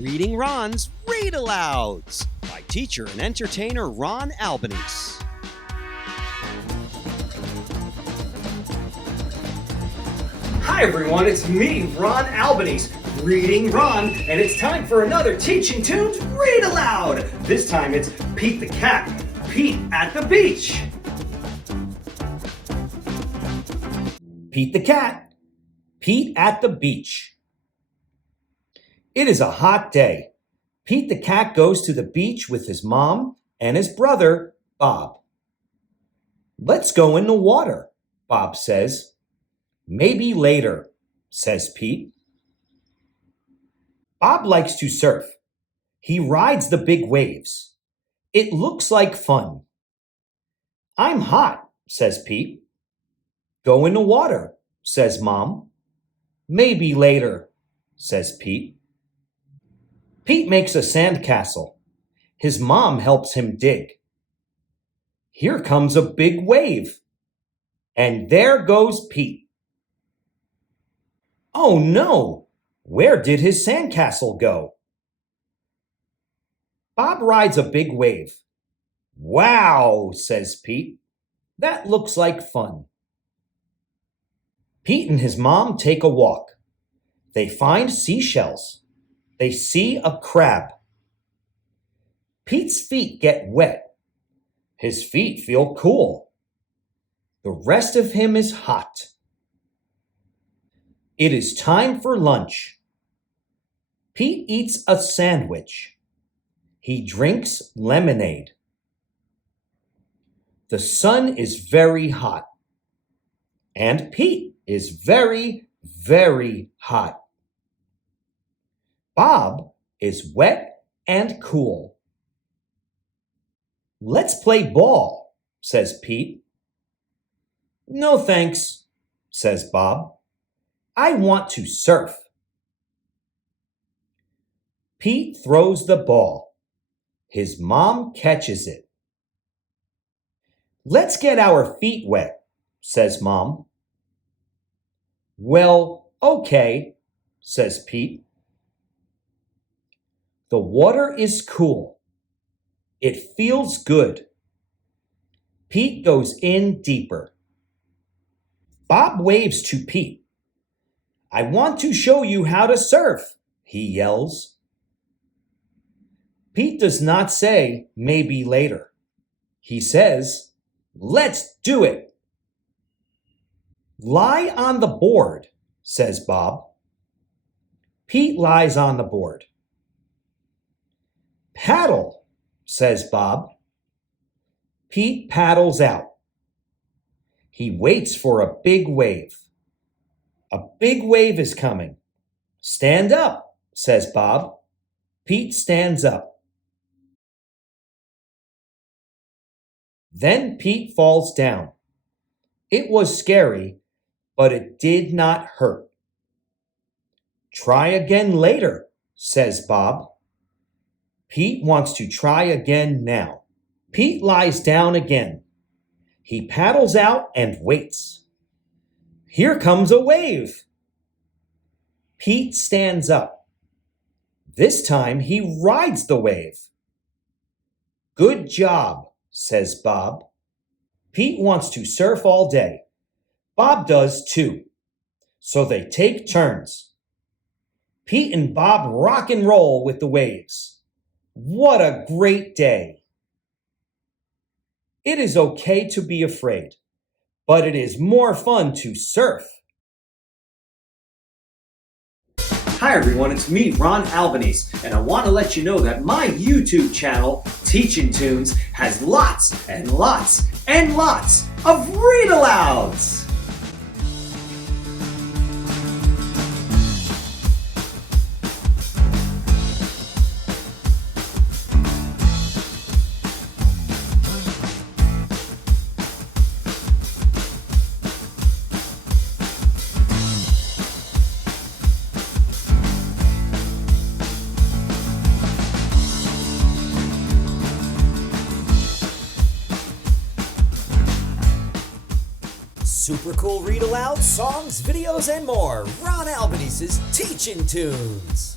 Reading Ron's Read Alouds by teacher and entertainer Ron Albanese. Hi everyone, it's me, Ron Albanese, reading Ron, and it's time for another Teachin Tunes Read Aloud. This time it's Pete the Cat, Pete at the Beach. Pete the Cat, Pete at the Beach. It is a hot day. Pete the Cat goes to the beach with his mom and his brother, Bob. "Let's go in the water," Bob says. "Maybe later," says Pete. Bob likes to surf. He rides the big waves. It looks like fun. "I'm hot," says Pete. "Go in the water," says Mom. "Maybe later," says Pete. Pete makes a sandcastle. His mom helps him dig. Here comes a big wave. And there goes Pete. Oh no! Where did his sandcastle go? Bob rides a big wave. "Wow," says Pete. "That looks like fun." Pete and his mom take a walk. They find seashells. They see a crab. Pete's feet get wet. His feet feel cool. The rest of him is hot. It is time for lunch. Pete eats a sandwich. He drinks lemonade. The sun is very hot. And Pete is very, very hot. Bob is wet and cool. "Let's play ball," says Pete. "No thanks," says Bob. "I want to surf." Pete throws the ball. His mom catches it. "Let's get our feet wet," says Mom. "Well, okay," says Pete. The water is cool. It feels good. Pete goes in deeper. Bob waves to Pete. "I want to show you how to surf," he yells. Pete does not say maybe later. He says, "Let's do it." "Lie on the board," says Bob. Pete lies on the board. "Paddle," says Bob. Pete paddles out. He waits for a big wave. A big wave is coming. "Stand up," says Bob. Pete stands up. Then Pete falls down. It was scary, but it did not hurt. "Try again later," says Bob. Pete wants to try again now. Pete lies down again. He paddles out and waits. Here comes a wave. Pete stands up. This time he rides the wave. "Good job," says Bob. Pete wants to surf all day. Bob does too. So they take turns. Pete and Bob rock and roll with the waves. What a great day! It is okay to be afraid, but it is more fun to surf. Hi everyone, it's me, Ron Albanese, and I want to let you know that my YouTube channel, Teachin Tunes, has lots and lots and lots of read-alouds! Super cool read aloud, songs, videos, and more. Ron Albanese's Teachin Tunes.